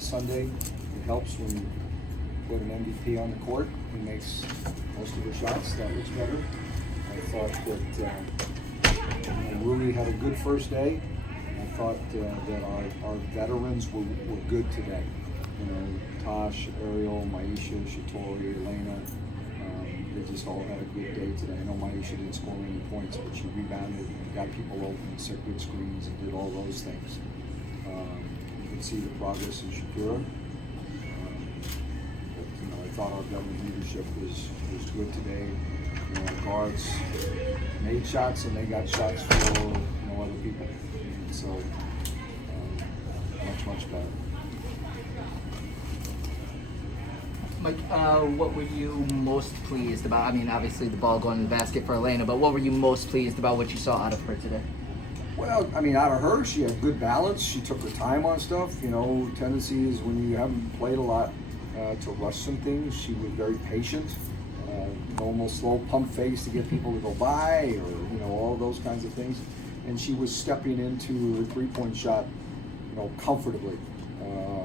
Sunday. It helps when you put an MVP on the court who makes most of the shots. That looks better. I thought that Rui had a good first day. I thought that our veterans were good today. Tosh, Ariel, Maisha, Shatori, Elena, they just all had a good day today. I know Maisha didn't score any points, but she rebounded, got people open, set good screens, and did all those things. You can see the progress in Shakira. I thought our veteran leadership was good today. Our guards made shots and they got shots for other people. And so much better. Mike, what were you most pleased about? I mean, obviously the ball going in the basket for Elena, but what were you most pleased about what you saw out of her today? Well, I mean, out of her, she had good balance. She took her time on stuff. Tendency is when you haven't played a lot to rush some things. She was very patient, almost slow pump face to get people to go by, or all those kinds of things. And she was stepping into her three-point shot, comfortably.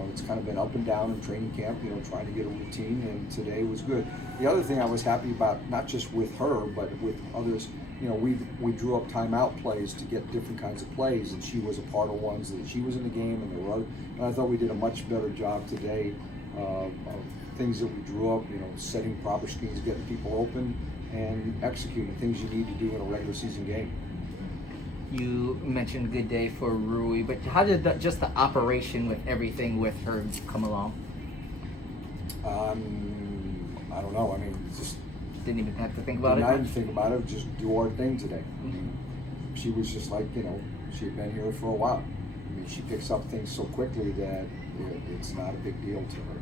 It's kind of been up and down in training camp, trying to get a routine, and today was good. The other thing I was happy about, not just with her, but with others, we drew up timeout plays to get different kinds of plays, and she was a part of ones that she was in the game, and there were other, and I thought we did a much better job today of things that we drew up, setting proper screens, getting people open, and executing things you need to do in a regular season game. You mentioned good day for Rui, but how did just the operation with everything with her come along? I don't know. I mean, just didn't even have to think about it. I didn't think about it. Just do our thing today. I mean, she was just like she had been here for a while. I mean, she picks up things so quickly that it's not a big deal to her.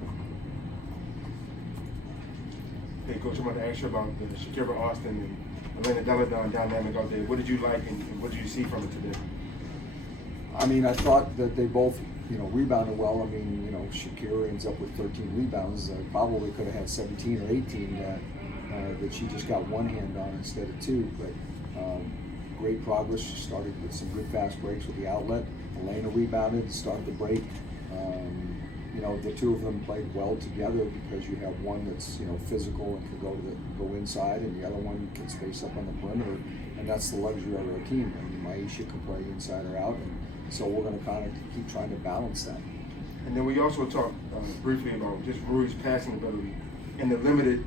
Hey, Coach, I want to ask you about the Shakira Austin and Elena Deladon dynamic out there. What did you like and what did you see from it today? I mean, I thought that they both, rebounded well. I mean, Shakira ends up with 13 rebounds. Probably could have had 17 or 18 that she just got one hand on instead of two. But great progress. She started with some good fast breaks with the outlet. Elena rebounded, started the break. The two of them played well together because you have one that's physical and can go inside, and the other one can space up on the perimeter, and that's the luxury of our team. I mean, Maisha can play inside or out, and so we're going to kind of keep trying to balance that. And then we also talked briefly about just Rui's passing ability and the limited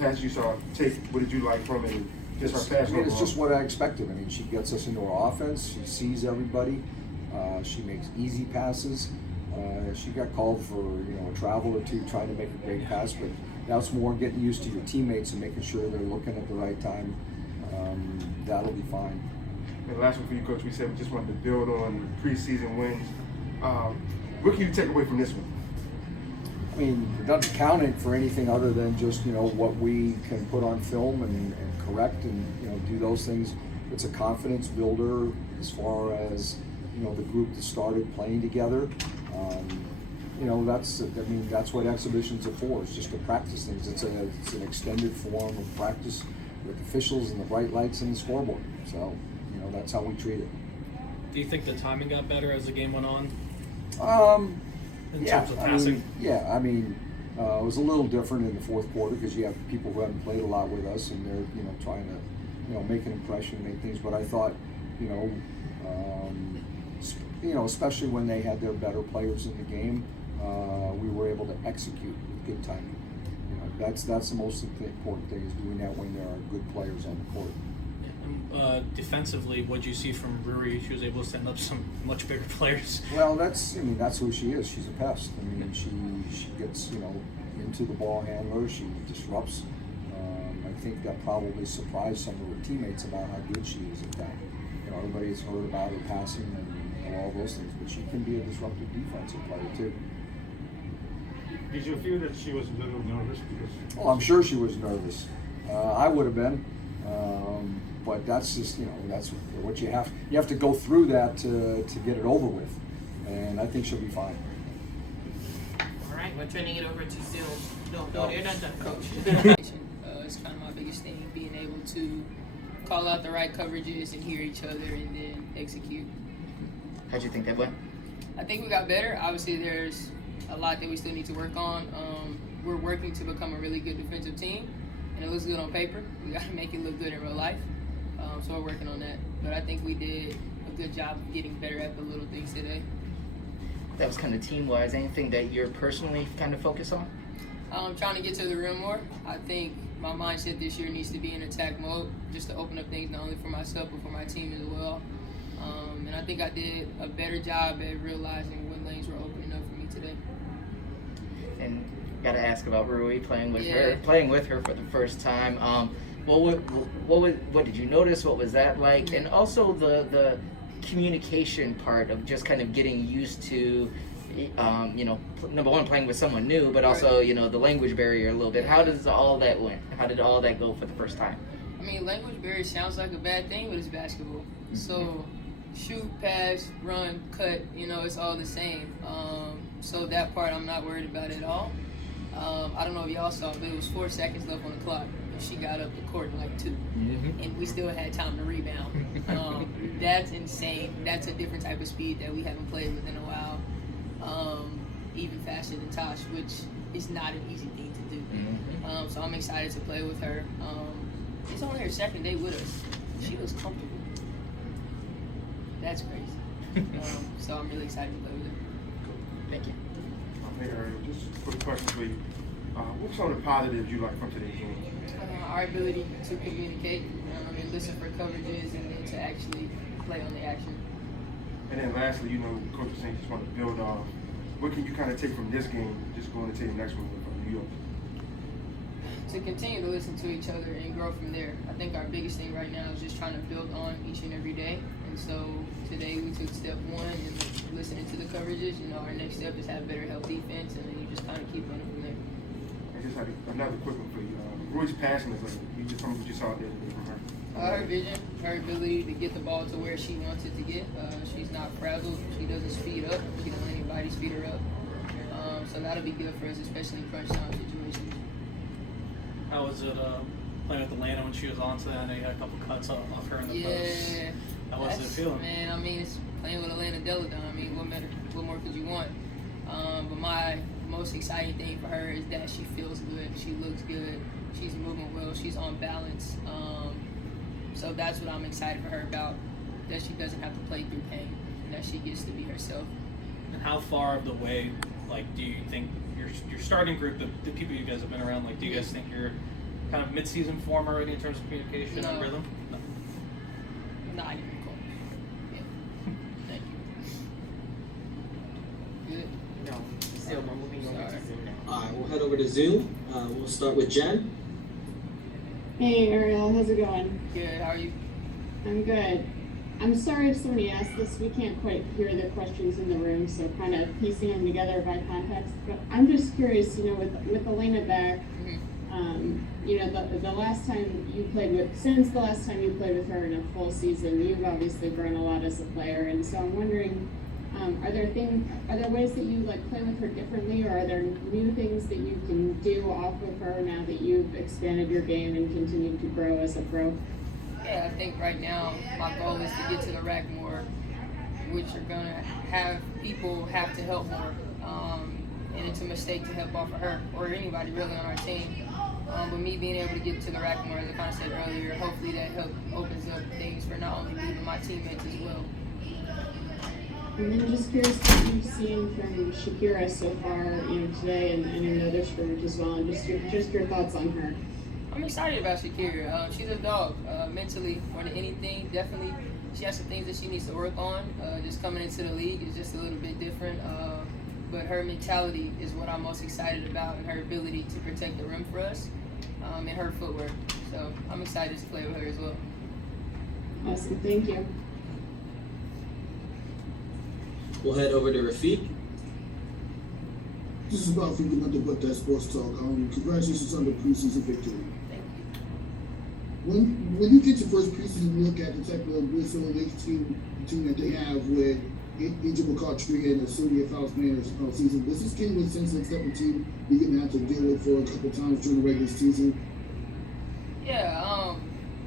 pass you saw take. What did you like from it? And just her passing. It's just what I expected. I mean, she gets us into our offense. She sees everybody. She makes easy passes. She got called for a travel or two trying to make a great pass, but now it's more getting used to your teammates and making sure they're looking at the right time. That'll be fine. And last one for you, Coach. We said we just wanted to build on the preseason wins. What can you take away from this one? I mean, it doesn't count it for anything other than just what we can put on film and correct and do those things. It's a confidence builder as far as the group that started playing together. That's what exhibitions are for. It's just to practice things. It's an extended form of practice with officials and the bright lights and the scoreboard. So, that's how we treat it. Do you think the timing got better as the game went on? In Yeah, terms of passing? It was a little different in the fourth quarter because you have people who haven't played a lot with us and they're trying to make an impression, make things. But I thought especially when they had their better players in the game, we were able to execute with good timing. That's the most important thing, is doing that when there are good players on the court. Defensively, what did you see from Rui? She was able to send up some much bigger players. Well, that's who she is. She's a pest. I mean, she gets into the ball handler. She disrupts. I think that probably surprised some of her teammates about how good she is at that. Everybody's heard about her passing and all those things, but she can be a disruptive defensive player too. Did you feel that she was a little nervous? Well, I'm sure she was nervous. I would have been, but that's just that's what you have to go through that to get it over with, and I think she'll be fine. All right, we're turning it over to Phil. No, you're not done, Coach. It's kind of my biggest thing, being able to call out the right coverages and hear each other and then execute. How'd you think that went? I think we got better. Obviously, there's a lot that we still need to work on. We're working to become a really good defensive team, and it looks good on paper. We got to make it look good in real life. So we're working on that. But I think we did a good job of getting better at the little things today. That was kind of team-wise. Anything that you're personally kind of focused on? Trying to get to the rim more. I think my mindset this year needs to be in attack mode, just to open up things not only for myself but for my team as well. And I think I did a better job at realizing when lanes were opening up for me today. And got to ask about Rui playing with her for the first time. What did you notice? What was that like? And also the communication part of just kind of getting used to, number one, playing with someone new, but also the language barrier a little bit. How does all that went? How did all that go for the first time? I mean, language barrier sounds like a bad thing, but it's basketball. Mm-hmm. So shoot, pass, run, cut, it's all the same. So that part I'm not worried about at all. I don't know if y'all saw, but it was 4 seconds left on the clock, and she got up the court in like 2, and we still had time to rebound. That's insane. That's a different type of speed that we haven't played with in a while. Even faster than Tosh, which is not an easy thing to do. So I'm excited to play with her. She's only her second day with us. She was comfortable. That's crazy. So I'm really excited to play with her. Thank you. Hey, Ariel, just a quick question for you. What's some of the positives you like from today's game? Our ability to communicate and listen for coverages and then to actually play on the action. And then lastly, Coach was saying just want to build off. What can you kind of take from this game, just going into the next one with New York? To continue to listen to each other and grow from there. I think our biggest thing right now is just trying to build on each and every day. And so today we took step 1 and listening to the coverages. Our next step is have better help defense, and then you just kind of keep running from there. I just had another quick one for you. Rui's passing is like, from what you saw there today from her. Her vision, her ability to get the ball to where she wants it to get. She's not frazzled. She doesn't speed up. She don't let anybody speed her up. So that'll be good for us, especially in crunch time situations. How was it playing with Atlanta when she was on today? I know you had a couple cuts off her in the post. How was it feeling? Man, I mean, it's playing with Atlanta Deladon. I mean, what more could you want? But my most exciting thing for her is that she feels good. She looks good. She's moving well. She's on balance. So that's what I'm excited for her about, that she doesn't have to play through pain and that she gets to be herself. And how far of the way, do you think your starting group, the people you guys have been around, do you guys think you're kind of mid-season form already in terms of communication and rhythm? No, I didn't call. Yeah. Thank you. Good. No, still we're moving over to Zoom now. All right, we'll head over to Zoom. We'll start with Jen. Hey Ariel, how's it going? Good, how are you? I'm good. I'm sorry if somebody asked this. We can't quite hear the questions in the room, so kind of piecing them together by context. But I'm just curious, with Elena back, the last time you played with, since the last time you played with her in a full season, you've obviously grown a lot as a player, and so I'm wondering, are there ways that you play with her differently, or are there new things that you can do off of her now that you've expanded your game and continued to grow as a pro? Yeah, I think right now my goal is to get to the rack more, which are going to have people have to help more. And it's a mistake to help off of her or anybody really on our team. But me being able to get to the rack more, as I kind of said earlier, hopefully that opens up things for not only me but my teammates as well. And then just curious what you've seen from Shakira so far, today and in the other scrimmage as well, and just your thoughts on her. I'm excited about Shakira. She's a dog. Mentally, more than anything, definitely. She has some things that she needs to work on. Just coming into the league is just a little bit different. But her mentality is what I'm most excited about, and her ability to protect the rim for us, and her footwork. So I'm excited to play with her as well. Awesome, thank you. We'll head over to Rafiq. This is about thinking nothing but that sports talk. Congratulations on the preseason victory. Thank you. When you get your first preseason look at the type of Mystics-Lynx team that they have with Angel McCarthy and Sylvia Faustman this season, does this game with sense like type of team you're going to have to deal with for a couple times during the regular season? Yeah,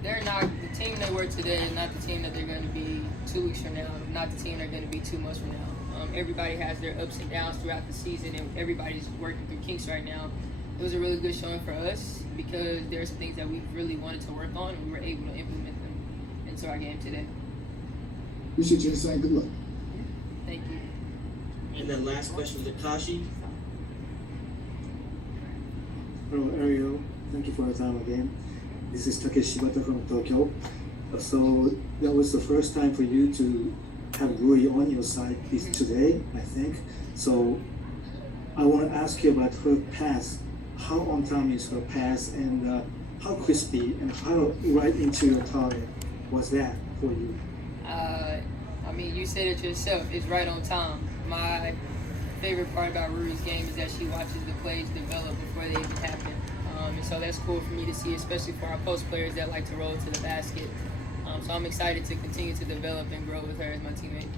they're not, the team they were today is not the team that they're going to be 2 weeks from now, not the team they're going to be 2 months from now. Everybody has their ups and downs throughout the season, and everybody's working through kinks right now. It was a really good showing for us because there's some things that we really wanted to work on, and we were able to implement them into our game today. Appreciate your insight. Good luck. Thank you. And then last question to Kashi. Hello, Ariel. Thank you for your time again. This is Takeshi Shibata from Tokyo. So that was the first time for you to have Rui on your side today, I think. So I want to ask you about her pass. How on time is her pass, and how crispy and how right into your target was that for you? I mean, you said it yourself. It's right on time. My favorite part about Rui's game is that she watches the plays develop before they even happen. And so that's cool for me to see, especially for our post players that like to roll to the basket. So I'm excited to continue to develop and grow with her as my teammate.